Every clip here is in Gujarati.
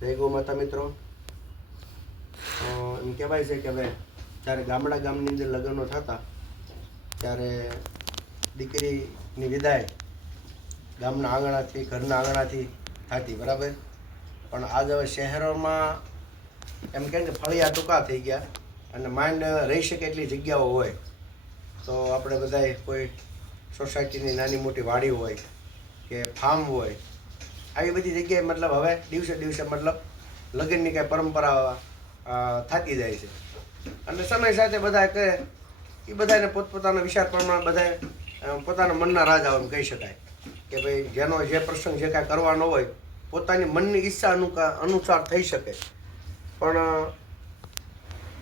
જય ગૌ માતા મિત્રો. એમ કહેવાય છે કે હવે જ્યારે ગામડા ગામની અંદર લગ્નો થતા, ત્યારે દીકરીની વિદાય ગામના આંગણાથી, ઘરના આંગણાથી થતી, બરાબર? પણ આજ હવે શહેરોમાં એમ કહે કે ફળિયા ટૂંકા થઈ ગયા અને માઇન્ડ રહી શકે એટલી જગ્યાઓ હોય. તો આપણે બધાય કોઈ સોસાયટીની નાની મોટી વાડી હોય કે ફાર્મ હોય આવી બધી જગ્યાએ મતલબ હવે દિવસે દિવસે મતલબ લગ્નની કાંઈ પરંપરા થતી જાય છે. અને સમય સાથે બધા કહે એ બધાને પોતપોતાના વિચાર પ્રમાણે બધા પોતાના મનના રાજા એમ કહી શકાય. કે ભાઈ, જેનો જે પ્રસંગ જે કાંઈ કરવાનો હોય, પોતાની મનની ઈચ્છા અનુસાર થઈ શકે. પણ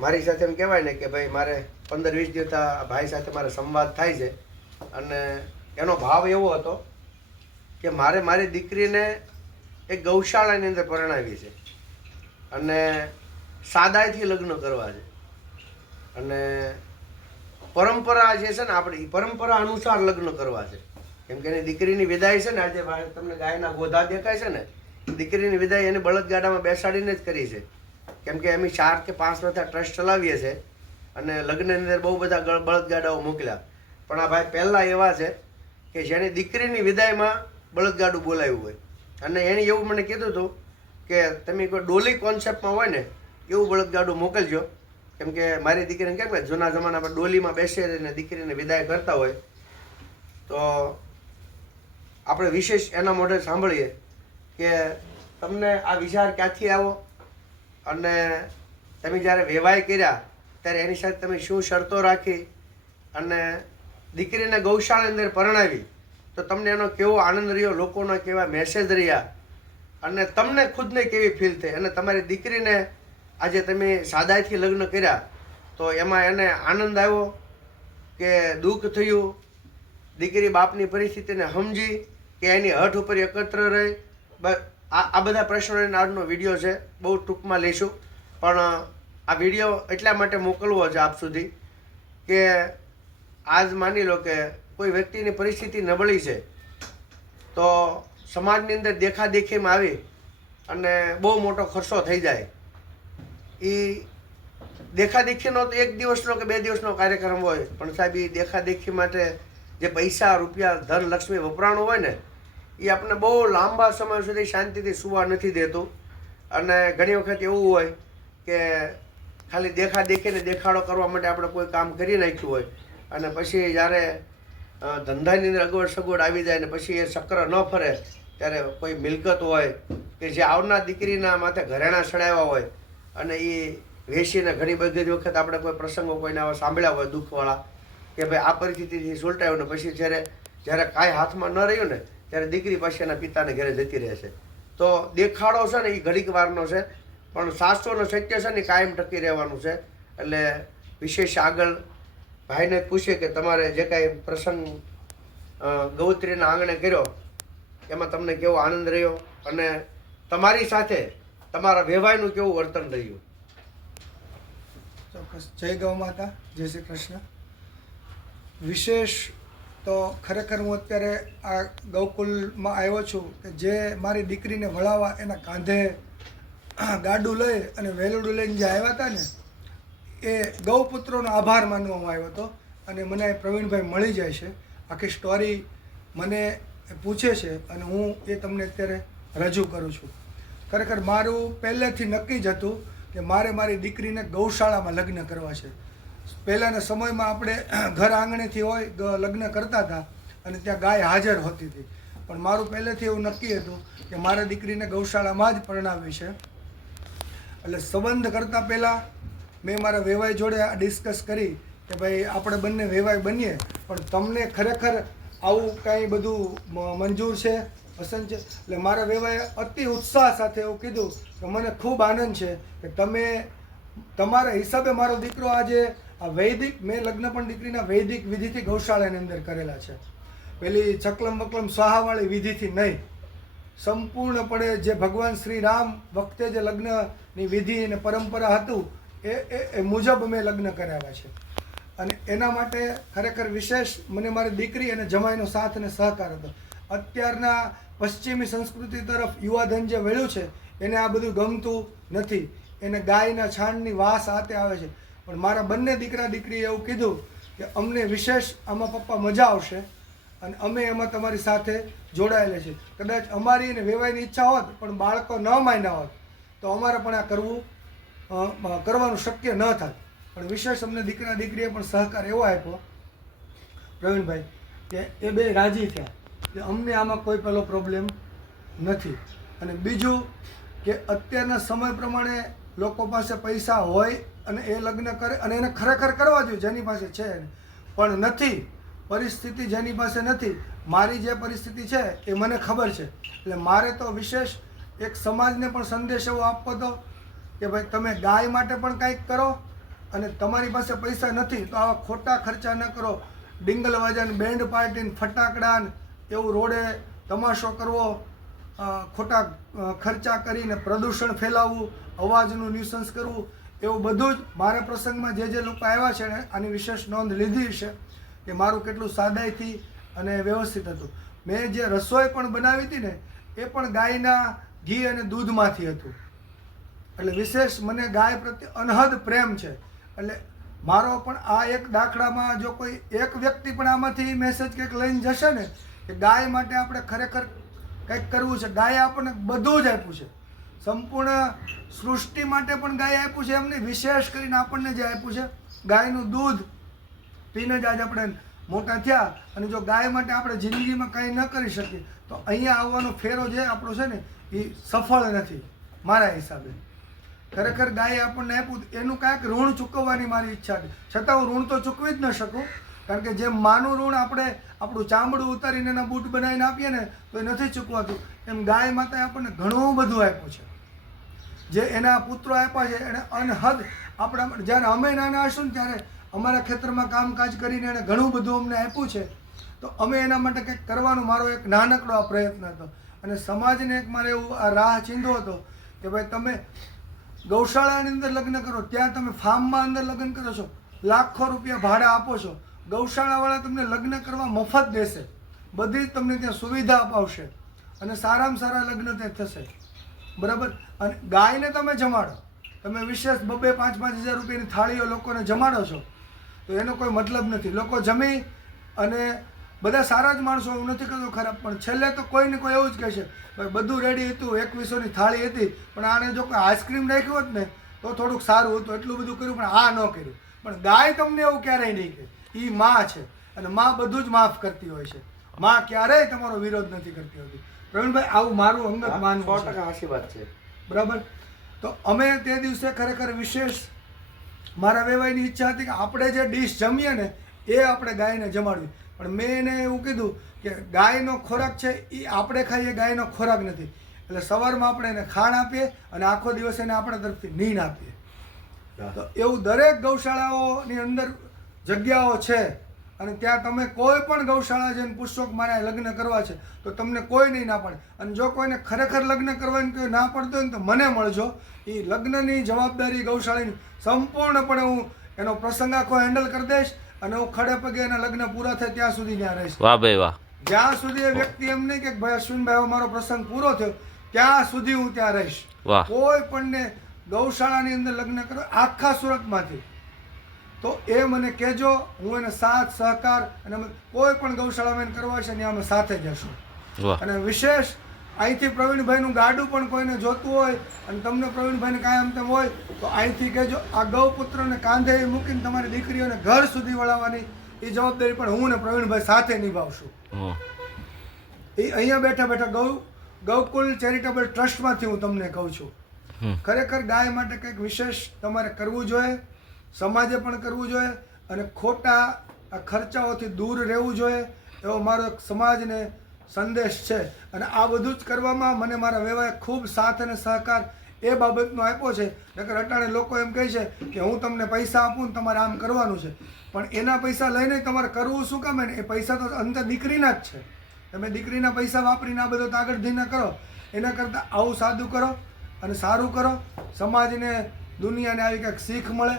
મારી સાથે એમ કહેવાય ને કે ભાઈ, મારે પંદર વીસ દિવસ ભાઈ સાથે મારે સંવાદ થાય છે. અને એનો ભાવ એવો હતો કે મારે મારી દીકરીને એક ગૌશાળાની અંદર પરણાવી છે. અને સાદાઈથી લગ્ન કરવા છે. અને પરંપરા જે છે ને આપણી પરંપરા અનુસાર લગ્ન કરવા છે. કેમ કે એની દીકરીની વિદાય છે ને, આજે તમને ગાયના ગોધા દેખાય છે ને દીકરીની વિદાય એને બળદગાડામાં બેસાડીને જ કરી છે. કેમ કે અમે ચાર કે પાંચ બધા ટ્રસ્ટ ચલાવીએ છીએ અને લગ્નની અંદર બહુ બધા બળદગાડાઓ મોકલ્યા. પણ આ ભાઈ પહેલાં એવા છે કે જેની દીકરીની વિદાયમાં બળદગાડું બોલાવ્યું હોય. અને એણે એવું મને કીધું હતું કે તમે કોઈ ડોલી કોન્સેપ્ટમાં હોય ને, એવું બળદગાડું મોકલજો. કેમ કે મારી દીકરીને કેમ કે જૂના જમાનામાં ડોલીમાં બેસે અને દીકરીને વિદાય કરતા હોય. તો આપણે વિશેષ એના મોઢે સાંભળીએ કે તમને આ વિચાર ક્યાંથી આવો અને તમે જ્યારે વ્યવહાર કર્યા, ત્યારે એની સાથે તમે શું શરતો રાખી? અને દીકરીને ગૌશાળાની અંદર પરણાવી? તો તમને એનો કેવો આનંદ રહ્યો? લોકોના કેવા મેસેજ રહ્યા? અને તમને ખુદને કેવી ફીલ થઈ? અને તમારી દીકરીને આજે તમે સાદાઈથી લગ્ન કર્યા, તો એમાં એને આનંદ આવ્યો કે દુઃખ થયું? દીકરી બાપની પરિસ્થિતિને સમજી કે એની હઠ ઉપર એકત્ર રહી? આ બધા પ્રશ્નોને આજનો વીડિયો છે. બહુ ટૂંકમાં લઈશું. પણ, આ વીડિયો એટલા માટે મોકલવો છે આપ સુધી કે આજ માની લો કે કોઈ વ્યક્તિની પરિસ્થિતિ નબળી છે, તો સમાજની અંદર દેખાદેખીમાં આવી અને બહુ મોટો ખર્ચો થઈ જાય. એ દેખાદેખીનો તો એક દિવસનો કે બે દિવસનો કાર્યક્રમ હોય, પણ સાહેબ એ દેખાદેખી માટે જે પૈસા, રૂપિયા, ધન, લક્ષ્મી વપરાણું હોય ને એ આપણને બહુ લાંબા સમય સુધી શાંતિથી સુવા નથી દેતું. અને ઘણી વખત એવું હોય કે ખાલી દેખાદેખીને દેખાડો કરવા માટે આપણે કોઈ કામ કરી નાખ્યું હોય, અને પછી જ્યારે ધંધાની અગવડ સગવડ આવી જાય ને પછી એ ચક્ર ન ફરે, ત્યારે કોઈ મિલકત હોય કે જે આવનાર દીકરીના માથે ઘરેણા ચડાવ્યા હોય અને એ વેચીને ઘણી બધી વખત આપણે કોઈ પ્રસંગો કોઈને આવા સાંભળ્યા હોય દુઃખવાળા, કે ભાઈ આ પરિસ્થિતિથી સુલટાયું ને પછી જ્યારે જ્યારે કાંઈ હાથમાં ન રહ્યું ને, ત્યારે દીકરી પાસે એના પિતાને ઘરે જતી રહે છે. તો દેખાડો છે ને એ ઘડીક વારનો છે, પણ સાચોનો સત્ય છે ને કાયમ ટકી રહેવાનું છે. એટલે વિશેષ આગળ ભાઈને પૂછે કે તમારે જે કાંઈ પ્રસંગ ગૌત્રીના આંગણે કર્યો, એમાં તમને કેવો આનંદ રહ્યો? અને તમારી સાથે તમારા વ્યવહારનું કેવું વર્તન રહ્યું? ચોક્કસ. જય ગૌ માતા. જય શ્રી કૃષ્ણ. વિશેષ તો ખરેખર હું અત્યારે આ ગૌકુલમાં આવ્યો છું કે જે મારી દીકરીને વળાવવા એના કાંધે ગાડું લઈ અને વેલડું લઈને જે આવ્યા હતા ને એ ગૌપુત્રોનો આભાર માનવામાં આવ્યો હતો અને મને પ્રવીણભાઈ મળી જાય છે. આખી સ્ટોરી મને પૂછે છે અને હું એ તમને અત્યારે રજૂ કરું છું. ખરેખર મારું પહેલેથી નક્કી જ હતું કે મારે મારી દીકરીને ગૌશાળામાં લગ્ન કરવા છે. પહેલાંના સમયમાં આપણે ઘર આંગણેથી હોય લગ્ન કરતા હતા અને ત્યાં ગાય હાજર હોતી હતી. પણ મારું પહેલેથી એવું નક્કી હતું કે મારે દીકરીને ગૌશાળામાં જ પરણાવી છે. એટલે સંબંધ કરતાં પહેલાં મેં મારા વેવાઈ જોડે આ ડિસ્કસ કરી કે ભાઈ આપણે બંને વેવાઈ બનીએ, પણ તમને ખરેખર આવું કાંઈ બધું મંજૂર છે, પસંદ છે? એટલે મારા વેવાએ અતિ ઉત્સાહ સાથે એવું કીધું કે મને ખૂબ આનંદ છે કે તમે તમારા હિસાબે મારો દીકરો આજે આ વૈદિક, મેં લગ્ન પણ દીકરીના વૈદિક વિધિથી ગૌશાળાની અંદર કરેલા છે. પેલી ચકલમ બકલમ સ્વાહાવાળી વિધિથી નહીં. સંપૂર્ણપણે જે ભગવાન શ્રી રામ વખતે જે લગ્નની વિધિ અને પરંપરા હતું એ એ મુજબ મેં લગ્ન કરાવ્યા છે. અને એના માટે ખરેખર વિશેષ મને મારી દીકરી અને જમાઈનો સાથ અને સહકાર હતો. અત્યારના પશ્ચિમી સંસ્કૃતિ તરફ યુવાધન જે વળ્યું છે, એને આ બધું ગમતું નથી. એને ગાયના છાણની વાસ આતે આવે છે. પણ મારા બંને દીકરા દીકરીએ એવું કીધું કે અમને વિશેષ આમાં પપ્પા મજા આવશે અને અમે એમાં તમારી સાથે જોડાયેલા છે કદાચ અમારી અને વેવાયની ઈચ્છા હોત, પણ બાળકો ન માન્યા હોત, તો અમારે પણ આ કરવું કરવાનું શક્ય ન થાય. પણ વિશેષ અમને દીકરા દીકરીએ પણ સહકાર એવો આપ્યો, પ્રવીણભાઈ, કે એ બે રાજી થયા. કે અમને આમાં કોઈ પેલો પ્રોબ્લેમ નથી. અને બીજું કે અત્યારના સમય પ્રમાણે લોકો પાસે પૈસા હોય અને એ લગ્ન કરે અને એને ખરેખર કરવા જોઈએ, જેની પાસે છે પણ નથી. પરિસ્થિતિ જેની પાસે નથી, મારી જે પરિસ્થિતિ છે એ મને ખબર છે. એટલે મારે તો વિશેષ એક સમાજને પણ સંદેશ એવો આપવો હતો કે ભાઈ તમે ગાય માટે પણ કંઈક કરો અને તમારી પાસે પૈસા નથી, તો આવા ખોટા ખર્ચા ન કરો. ડિંગલ વાજન બેન્ડ પાર્ટીને ફટાકડાન એવું રોડે તમાશો કરવો ખોટા ખર્ચા કરીને પ્રદૂષણ ફેલાવવું, અવાજનું ન્યુસન્સ કરવું, એવું બધું જ મારા પ્રસંગમાં જે જે લોકો આવ્યા છે ને, આની વિશેષ નોંધ લીધી છે કે મારું કેટલું સાદાઈથી અને વ્યવસ્થિત હતું. મેં જે રસોઈ પણ બનાવી હતી ને, એ પણ ગાયના ઘી અને દૂધમાંથી હતું. એટલે વિશેષ મને ગાય પ્રત્યે અનહદ પ્રેમ છે. એટલે મારો પણ આ એક દાખલામાં જો કોઈ એક વ્યક્તિ પણ આમાંથી મેસેજ કંઈક લઈને જશે ને, કે ગાય માટે આપણે ખરેખર કંઈક કરવું છે, ગાય આપણને બધું જ આપ્યું છે. સંપૂર્ણ સૃષ્ટિ માટે પણ ગાય આપ્યું છે, એમને વિશેષ કરીને આપણને જે આપ્યું છે, ગાયનું દૂધ. પીને જ આજે આપણે મોટા થયા, અને જો ગાય માટે આપણે જિંદગીમાં કંઈ ન કરી શકીએ, તો અહીંયા આવવાનો ફેરો જે આપણો છે ને, એ સફળ નથી, મારા હિસાબે. ખરેખર ગાય આપણને આપ્યું એનું કાંઈક ઋણ ચૂકવવાની મારી ઈચ્છા છે. છતાં હું ઋણ તો ચૂકવી જ ન શકું. કારણ કે જેમ માનું ઋણ આપણે આપણું ચામડું ઉતારીને એના બૂટ બનાવીને આપીએ ને, તો એ નથી ચૂકવાતું. એમ ગાય માતાએ આપણને ઘણું બધું આપ્યું છે. જે એના પુત્રો આપ્યા છે એણે અનહદ આપણા જ્યારે અમે નાના હશું ને ત્યારે અમારા ખેતરમાં કામકાજ કરીને એણે ઘણું બધું અમને આપ્યું છે. તો અમે એના માટે કંઈક કરવાનો મારો એક નાનકડો આ પ્રયત્ન હતો. અને સમાજને એક મારે એવું આ રાહ ચીંધો હતો કે ભાઈ તમે ગૌશાળાની અંદર લગ્ન કરો, ત્યાં તમે ફાર્મમાં અંદર લગ્ન કરો છો. લાખો રૂપિયા ભાડા આપો છો. ગૌશાળાવાળા તમને લગ્ન કરવા મફત દેશે. બધી જ તમને ત્યાં સુવિધા અપાવશે. અને સારામાં સારા લગ્ન ત્યાં થશે. બરાબર? અને ગાયને તમે જમાડો. તમે વિશેષ બબે પાંચ પાંચ હજાર રૂપિયાની થાળીઓ લોકોને જમાડો છો. તો એનો કોઈ મતલબ નથી. લોકો જમી અને બધા સારા જ માણસો હું નથી કહેતો ખરાબ પણ છેલ્લે તો કોઈ ને કોઈ એવું જ કહેશે ભાઈ બધું રેડી હતું એકવીસોની થાળી હતી પણ આને જો કોઈ આઈસ્ક્રીમ રાખ્યું હોત ને તો થોડુંક સારું હતું એટલું બધું કર્યું પણ આ ન કર્યું. પણ ગાય તમને એવું ક્યારેય નહીં કહે. એ માં છે અને માં બધું જ માફ કરતી હોય છે. માં ક્યારેય તમારો વિરોધ નથી કરતી હોતી. પ્રવીણભાઈ આવું મારું અંગત સો માનવું છે. ટકા વાત છે. બરાબર? તો અમે તે દિવસે ખરેખર વિશેષ મારા વેવાઈની ઈચ્છા હતી કે આપણે જે ડીશ જમીએ ને એ આપણે ગાયને જમાડવી. પણ મેં એને એવું કીધું કે ગાયનો ખોરાક છે એ આપણે ખાઈએ ગાયનો ખોરાક નથી. એટલે સવારમાં આપણે એને ખાણ આપીએ અને આખો દિવસ એને આપણા તરફથી નીણ આપીએ. તો એવું દરેક ગૌશાળાઓની અંદર જગ્યાઓ છે અને ત્યાં તમે કોઈ પણ ગૌશાળા જઈને પૂછશો કે મારે લગ્ન કરવા છે તો તમને કોઈ નહીં ના પડે. અને જો કોઈને ખરેખર લગ્ન કરવાની કોઈ ના પડતો હોય ને તો મને મળજો. એ લગ્નની જવાબદારી ગૌશાળાની સંપૂર્ણપણે હું એનો પ્રસંગ આખો હેન્ડલ કરી દઈશ. અને હું ખડે પગે એના લગ્ન પૂરા થાય ત્યાં સુધી ત્યાં રહીશ. વાહ ભાઈ વાહ. જ્યાં સુધી એ વ્યક્તિ એમ નહીં કે ભાઈ અશ્વિનભાઈ મારો પ્રસંગ પૂરો થયો ત્યાં સુધી હું ત્યાં રહીશ. કોઈ પણ ને ગૌશાળાની અંદર લગ્ન કરો આખા સુરતમાંથી. તો એ મને કહેજો હું એને સાથ સહકાર અને કોઈ પણ ગૌશાળામાં એને કરવા છે ને અમે સાથે જશું અને વિશેષ અહીંથી પ્રવીણભાઈનું ગાડું પણ કોઈને જોતું હોય અને તમને પ્રવીણભાઈને કાંઈ આમ તેમ હોય તો અહીંથી કહેજો આ ગૌપુત્રને કાંધે મૂકીને તમારી દીકરીઓને ઘર સુધી વળાવવાની એ જવાબદારી પણ હું ને પ્રવીણભાઈ સાથે નિભાવશું. એ અહીંયા બેઠા બેઠા ગૌ ગૌકુલ ચેરિટેબલ ટ્રસ્ટમાંથી હું તમને કહું છું. ખરેખર ગાય માટે કંઈક વિશેષ તમારે કરવું જોઈએ સમાજે પણ કરવું જોઈએ અને ખોટા ખર્ચાઓથી દૂર રહેવું જોઈએ એવો મારો એક સમાજને સંદેશ છે. અને આ બધું જ કરવામાં મને મારા વ્યવહાર ખૂબ સાથ અને સહકાર એ બાબતનો આપ્યો છે. નકર અટાણે લોકો એમ કહે છે કે હું તમને પૈસા આપું ને તમારે આમ કરવાનું છે. પણ એના પૈસા લઈને તમારે કરવું શું કામ? ને એ પૈસા તો અંતે દીકરીના જ છે. તમે દીકરીના પૈસા વાપરીને આ બધો આગળ ધીને કરો. એના કરતાં આવું સાદું કરો અને સારું કરો. સમાજને, દુનિયાને આવી કંઈક શીખ મળે.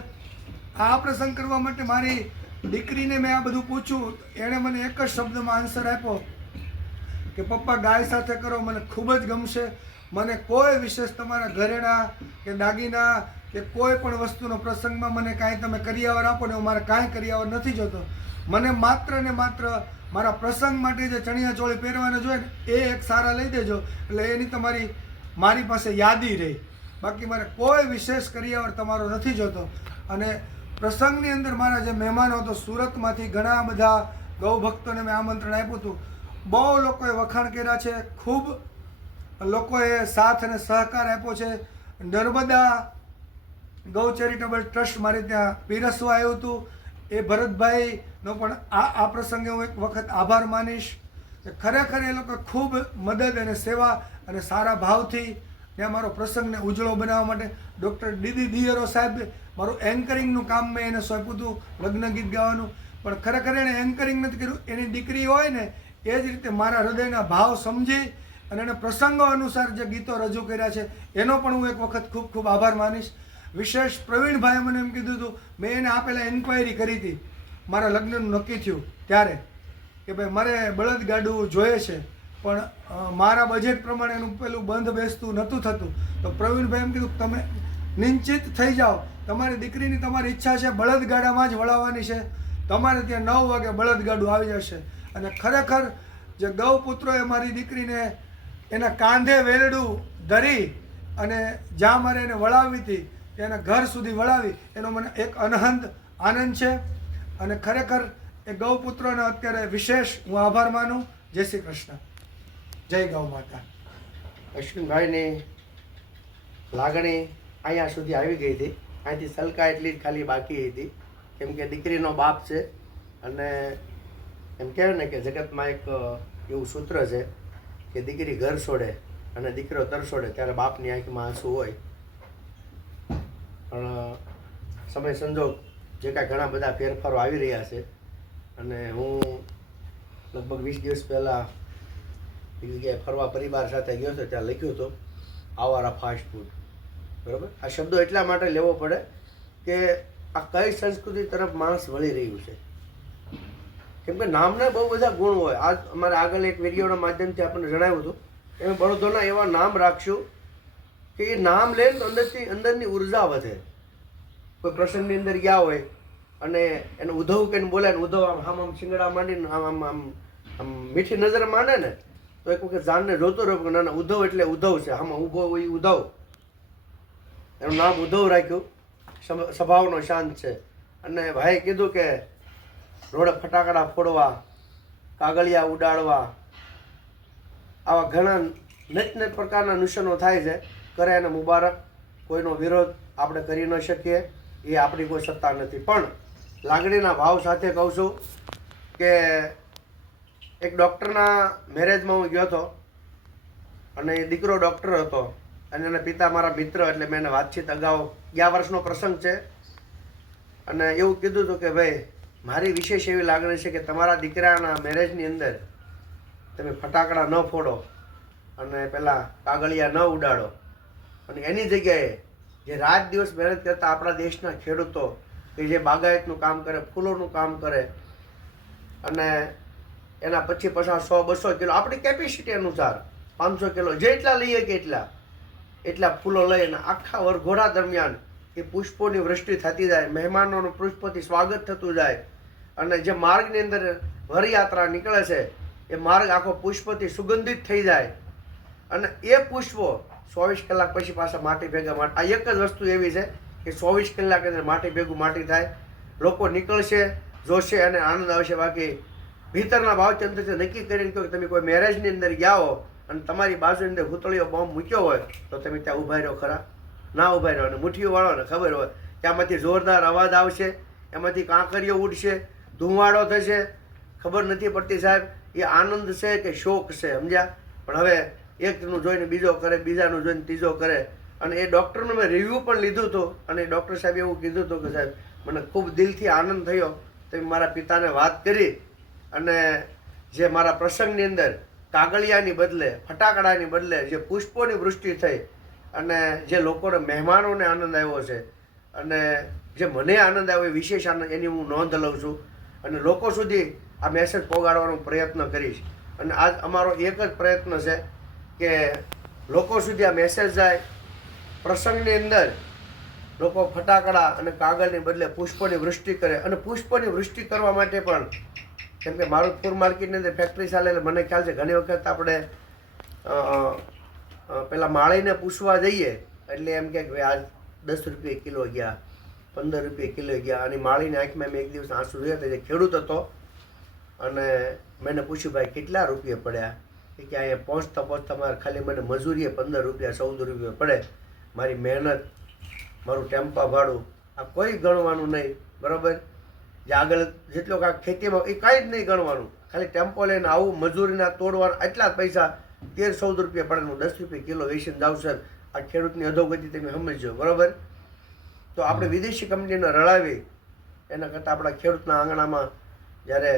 આ પ્રસંગ કરવા માટે મારી દીકરીને મેં આ બધું પૂછ્યું. એણે મને એક જ શબ્દમાં આન્સર આપ્યો. કે પપ્પા ગાય સાથે કરો, મને ખૂબ જ ગમશે. મને કોઈ વિશેષ તમારા ઘરેણા કે દાગીના કે કોઈ પણ વસ્તુનો પ્રસંગમાં મને કાંઈ તમે કરિયાવર આપો ને હું મારે કાંઈ કરિયાવર નથી જોતો. મને માત્ર ને માત્ર મારા પ્રસંગ માટે જે ચણિયા ચોળી પહેરવાના જોઈએ એ એક સારા લઈ દેજો. એટલે એની તમારી, મારી પાસે યાદી રહી. બાકી મારે કોઈ વિશેષ કરિયાવર તમારો નથી જોતો. અને પ્રસંગની અંદર મારા જે મહેમાનો હતો, સુરતમાંથી ઘણા બધા ગૌ ભક્તોને મેં આમંત્રણ આપ્યું હતું. બહુ લોકોએ વખાણ કર્યા છે, ખૂબ લોકોએ સાથ અને સહકાર આપ્યો છે. નર્મદા ગૌ ચેરિટેબલ ટ્રસ્ટ મારે ત્યાં પીરસવા આવ્યું હતું. એ ભરતભાઈનો પણ આ આ પ્રસંગે હું એક વખત આભાર માનીશ કે ખરેખર એ લોકો ખૂબ મદદ અને સેવા અને સારા ભાવથી ને મારો પ્રસંગને ઉજળો બનાવવા માટે ડૉક્ટર દીદી દિયરો સાહેબ મારું એન્કરિંગનું કામ મેં એને સોંપ્યું હતું લગ્ન ગીત ગાવાનું. પણ ખરેખર એણે એન્કરિંગ નથી કર્યું. એની દીકરી હોય ને એ જ રીતે મારા હૃદયના ભાવ સમજી અને એને પ્રસંગો અનુસાર જે ગીતો રજૂ કર્યા છે, એનો પણ હું એક વખત ખૂબ ખૂબ આભાર માનીશ. વિશેષ પ્રવીણભાઈએ મને એમ કીધું હતું, મેં એને આ પહેલાં એન્ક્વાયરી કરી હતી. મારા લગ્નનું નક્કી થયું. ત્યારે? કે ભાઈ, મારે બળદગાડું જોઈએ છે, પણ મારા બજેટ પ્રમાણે એનું પેલું બંધ બેસતું નહોતું થતું. તો પ્રવીણભાઈ એમ કીધું, તમે નિશ્ચિત થઈ જાઓ. તમારી દીકરીની તમારી ઈચ્છા છે બળદગાડામાં જ વળાવવાની છે. તમારે ત્યાં નવ વાગે બળદગાડું આવી જશે. અને ખરેખર જે ગૌપુત્રોએ મારી દીકરીને એના કાંધે વેરડું ધરી અને જ્યાં મારે એને વળાવી હતી એના ઘર સુધી વળાવી, એનો મને એક અનહંત આનંદ છે. અને ખરેખર એ ગૌપુત્રોને અત્યારે વિશેષ હું આભાર માનું. જય શ્રી કૃષ્ણ. જય ગૌ માતા. અશ્વિનભાઈની લાગણી અહીંયા સુધી આવી ગઈ હતી. અહીંથી સલકા એટલી જ ખાલી બાકી હતી. કેમ કે દીકરીનો બાપ છે અને એમ કહેવાય ને કે જગતમાં એક એવું સૂત્ર છે કે દીકરી ઘર છોડે અને દીકરો તરસોડે ત્યારે બાપની આંખમાં આંસુ હોય. પણ સમય સંજોગ જે કાંઈ ઘણા બધા ફેરફારો આવી રહ્યા છે અને હું લગભગ વીસ દિવસ પહેલાં એક જગ્યાએ ફરવા પરિવાર સાથે ગયો હતો, ત્યાં લખ્યું હતું, આવારા ફાસ્ટ ફૂડ બરાબર? આ શબ્દો એટલા માટે લેવો પડે કે આ કઈ સંસ્કૃતિ તરફ માણસ વળી રહ્યું છે. કેમ કે નામના બહુ બધા ગુણ હોય. આજ અમારે આગળ એક વિડીયોના માધ્યમથી આપણને જણાવ્યું હતું. એમ બળદોના એવા નામ રાખશું કે એ નામ લે તો અંદરથી અંદરની ઊર્જા વધે. કોઈ પ્રસંગની અંદર ગયા હોય અને એને ઉધવ કહીને બોલે ને ઉધવ આમ આમ આમ શિંગડા માંડીને આમ આમ આમ આમ મીઠી નજર માંડે ને, તો એક વખત જાનને જોતો રહ્યો કે ના ઉધવ એટલે ઉધવ છે. આમાં ઊભો હોય ઉધવ. એનું નામ ઉધવ રાખ્યું. સ્વ- સ્વભાવનો શાંત છે. અને ભાઈએ કીધું કે રોડે ફટાકડા ફોડવા, કાગળિયા ઉડાડવા, આવા ઘણા નેત નેત પ્રકારના નુશનો થાય છે. કરે એને મુબારક. કોઈનો વિરોધ આપણે કરી ન શકીએ, એ આપણી કોઈ સત્તા નથી. પણ લાગણીના ભાવ સાથે કહું છું કે એક ડૉક્ટરના મેરેજમાં હું ગયો હતો અને એ દીકરો ડૉક્ટર હતો અને એના પિતા મારા મિત્ર એટલે મેં એને વાતચીત અગાઉ, ગયા વર્ષનો પ્રસંગ છે. અને એવું કીધું હતું કે ભાઈ મારી વિશેષ એવી લાગણી છે કે તમારા દીકરાના મેરેજની અંદર તમે ફટાકડા ન ફોડો અને પેલા કાગળિયા ન ઉડાડો. અને એની જગ્યાએ જે રાત દિવસ મહેનત કરતા આપણા દેશના ખેડૂતો કે જે બાગાયતનું કામ કરે, ફૂલોનું કામ કરે, અને એના પછી પછા સો, બસો કિલો આપણી કેપેસિટી અનુસાર પાંચસો કિલો જેટલા લઈએ કે એટલા એટલા ફૂલો લઈ અને આખા વરઘોડા દરમિયાન એ પુષ્પોની વૃષ્ટિ થતી જાય, મહેમાનોનું પુષ્પોથી સ્વાગત થતું જાય અને જે માર્ગની અંદર વરયાત્રા નીકળે છે, એ માર્ગ આખો પુષ્પથી સુગંધિત થઈ જાય. અને એ પુષ્પો ચોવીસ કલાક પછી પાછા માટી ભેગા માટે આ એક જ વસ્તુ એવી છે કે ચોવીસ કલાક અંદર માટી ભેગું માટી થાય, લોકો નીકળશે, જોશે અને આનંદ આવશે. બાકી ભીતરના ભાવચંદ્રથી નક્કી કરીને કહો કે તમે કોઈ મેરેજની અંદર ગયા હો અને તમારી બાજુની અંદર ભૂતળીઓ બોમ્બ મૂક્યો હોય, તો તમે ત્યાં ઊભા રહ્યો ખરા. ના ઊભા રહ્યો અને મુઠ્ઠીઓ વાળો ને ખબર હોય કે આમાંથી જોરદાર અવાજ આવશે, એમાંથી કાંકરીઓ ઉડશે ધુમાડો થશે. ખબર નથી પડતી સાહેબ, એ આનંદ છે કે શોક છે, સમજ્યા? પણ હવે એકનું જોઈને બીજો કરે, બીજાનું જોઈને ત્રીજો કરે. અને એ ડૉક્ટરનું મેં રિવ્યૂ પણ લીધું હતું અને ડૉક્ટર સાહેબ એવું કીધું હતું કે સાહેબ, મને ખૂબ દિલથી આનંદ થયો. તો મારા પિતાને વાત કરી અને જે મારા પ્રસંગની અંદર કાગળિયાની બદલે, ફટાકડાની બદલે જે પુષ્પોની વૃષ્ટિ થઈ અને જે લોકોને મહેમાનોને આનંદ આવ્યો છે, અને જે મને આનંદ આવ્યો એ વિશેષ આનંદ એની હું નોંધ લઉં છું. અને લોકો સુધી આ મેસેજ પહોંચાડવાનો પ્રયત્ન કરીશ. અને આજ અમારો એક જ પ્રયત્ન છે કે લોકો સુધી આ મેસેજ જાય. પ્રસંગની અંદર લોકો ફટાકડા અને કાગળની બદલે પુષ્પોની વૃષ્ટિ કરે. અને પુષ્પોની વૃષ્ટિ કરવા માટે પણ કેમ કે મારુતપુર માર્કેટની અંદર ફેક્ટરી ચાલે એટલે મને ખ્યાલ છે, ઘણી વખત આપણે પેલા માળીને પૂછવા જઈએ, એટલે એમ કે ભાઈ આજ દસ રૂપિયા કિલો ગયા, પંદર રૂપિયા કિલો ગયા, અને માળીને આંખમાં મેં એક દિવસ આંસુ જોયા હતા, જે ખેડૂત હતો. અને મેં એને પૂછ્યું, ભાઈ, કેટલા રૂપિયા પડ્યા? કે, અહીંયા પહોંચતા પહોંચતા મારે ખાલી મને મજૂરીએ પંદર રૂપિયા, ચૌદ રૂપિયા પડે. મારી મહેનત, મારું ટેમ્પા ભાડું, આ કોઈ ગણવાનું નહીં. બરાબર? જે આગળ જેટલો કાંઈક ખેતીમાં, એ કાંઈ જ નહીં ગણવાનું. ખાલી ટેમ્પો લઈને આવું, મજૂરીના તોડવાના એટલા જ પૈસા તેર ચૌદ રૂપિયા પડેનું દસ રૂપિયા કિલો વેચીને દાવ છું. આ ખેડૂતની અધોગતિ તમે સમજો બરાબર? તો આપણે વિદેશી કંપનીને રળાવી એના કરતાં આપણા ખેડૂતના આંગણામાં જ્યારે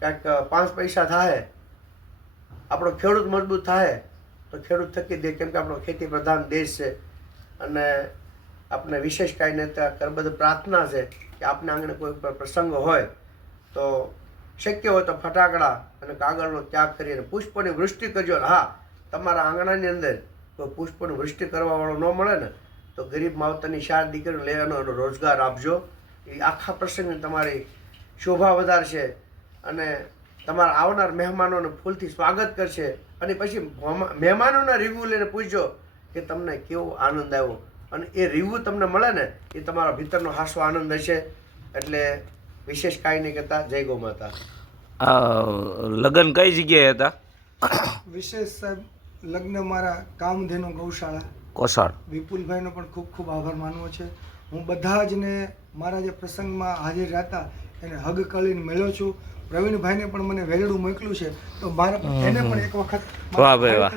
કાંઈક પાંચ પૈસા થાય આપણો ખેડૂત મજબૂત થાય તો ખેડૂત થકી દે કેમ કે આપણો ખેતી પ્રધાન દેશ છે. અને આપણે વિશેષ કાંઈ નહીં કરબદ્ધ પ્રાર્થના છે કે આપને આંગણે કોઈ પણ પ્રસંગ હોય તો શક્ય હોય તો ફટાકડા અને કાગળનો ત્યાગ કરીને પુષ્પોની વૃષ્ટિ કરજો. હા, તમારા આંગણાની અંદર કોઈ પુષ્પની વૃષ્ટિ કરવાવાળો ન મળે ને, તો ગરીબ માવતરની ચાર દીકરીઓ લેવાનો એનો રોજગાર આપજો. એ આખા પ્રસંગની તમારી શોભા વધારશે અને તમારા આવનાર મહેમાનોને ફૂલથી સ્વાગત કરશે. અને પછી મહેમા- મહેમાનોના રિવ્યૂ લઈને પૂછજો કે તમને કેવો આનંદ આવ્યો? અને એ રિવ્યૂ તમને મળે ને, એ તમારા ભીતરનો હાસો આનંદ હશે. એટલે વિશેષ કાંઈ નહીં કહેતા જય ગો માતા લગ્ન કઈ જગ્યાએ હતા? વિશેષ સાહેબ લગ્ન મારા કામધેનુ ગૌશાળા. કોસાળ. વિપુલભાઈનો પણ ખૂબ ખૂબ આભાર માનવો છે. હું બધા જ ને મારા જે પ્રસંગમાં હાજર હતા એને હગ કરીને મળ્યો છું. પ્રવીણભાઈને પણ મને વેલડું મોકલ્યું છે. તો મારા એને પણ એક વખત વાહ ભાઈ વાહ.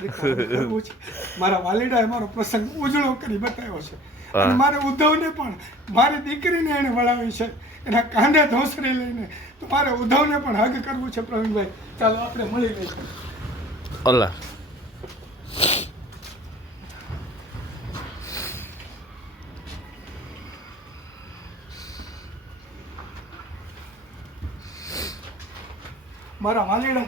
મારા વાલીડાએ મારો પ્રસંગ ઉજળો કરી બતાવ્યો છે. અને મારે ઉદ્ધવને પણ મારી દીકરીને એને વળાવી છે. એના કાંધે ધોસરી લઈને. તો મારે ઉદ્ધવને પણ હગ કરવું છે પ્રવીણભાઈ. ચાલો આપણે મળી લઈએ. ઓલા મારા માલીડા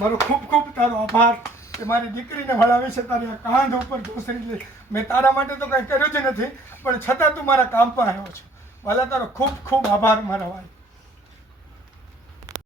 મારો ખૂબ ખૂબ તારો આભાર. કે મારી દીકરીને વળાવે છે, તારી આ કાંધ ઉપર ઘૂસરી લે મેં તારા માટે તો કંઈ કર્યું જ નથી, પણ છતાં તું મારા કામ પર આવ્યો છે. વાલા તારો ખૂબ ખૂબ આભાર મારા વાલી